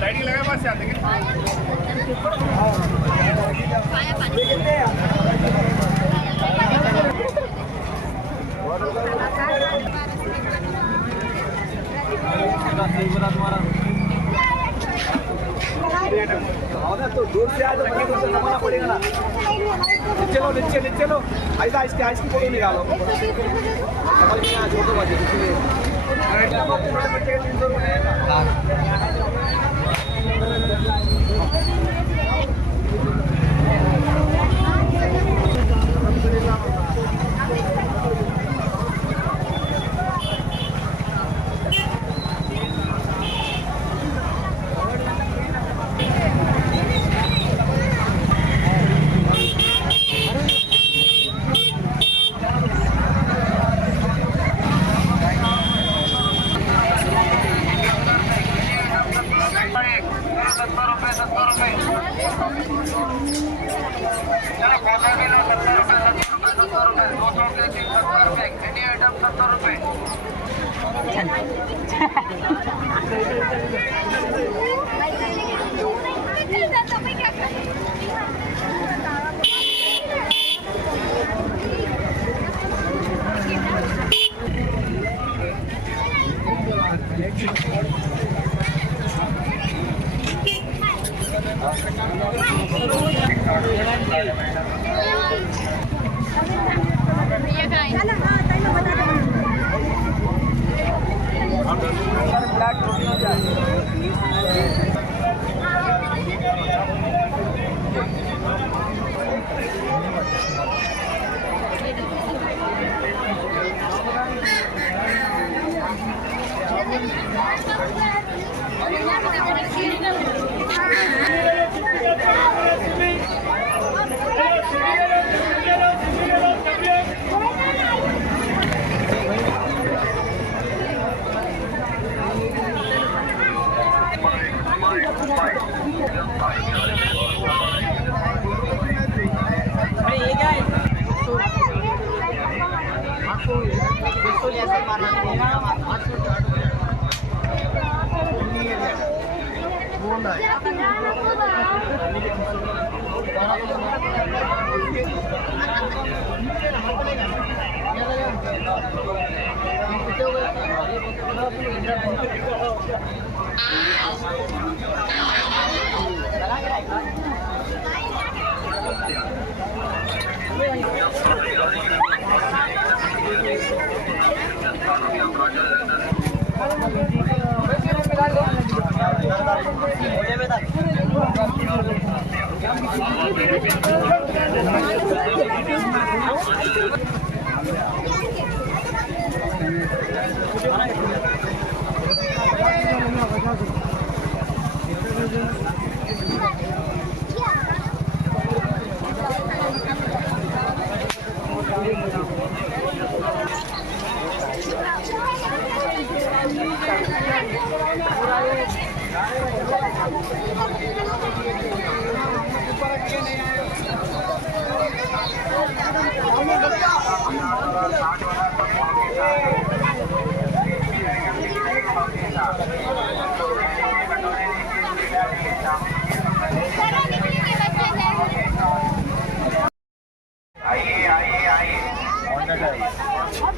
लाइटिंग लगा पास से तो दूर से आ तो नमाना पड़ेगा ना। चलो नीचे नीचे लो ऐसा इसके आइस की फोटो निकालो समझ में आ छोटे बच्चे इसलिए बच्चे का 300 रुपये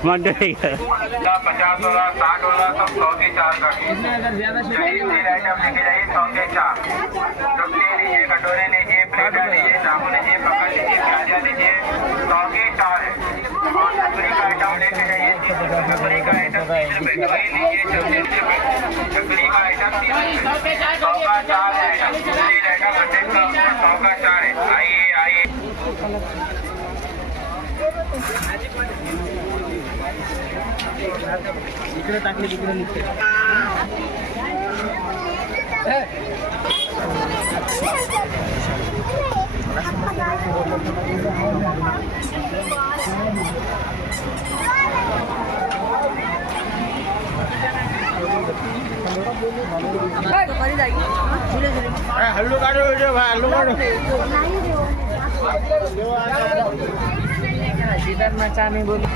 मंडे 50 वाला 60 वाला सब 100 के 4 का अगर ज्यादा आइटम लेके जाइए 100 के 4 चुटकी लीजिए, कटोरे लीजिए, प्लेट लीजिए, चाकू लीजिए, पकड़ लीजिए, प्याजा लीजिए, 100 के 4 है। और लकड़ी का आइटम लेके जाइए, लकड़ी का आइटम 30 रुपये, दवाई लीजिए 40 रुपये, लकड़ी का आइटम 30 रुपये, 100 का 4 है आइटम 100 का 4 है। आइए आइए इकडे टाकले तिकडे निघते हल्लू काढो व्हिडिओ भाई हल्लू काढो चामी बोली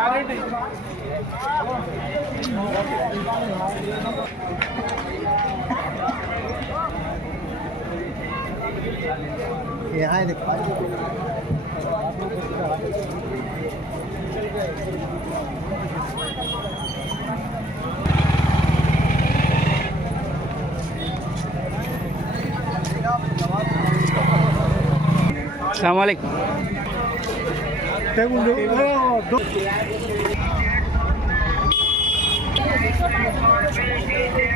आगे ये है देख अस्सलाम वालेकुम। Thank you.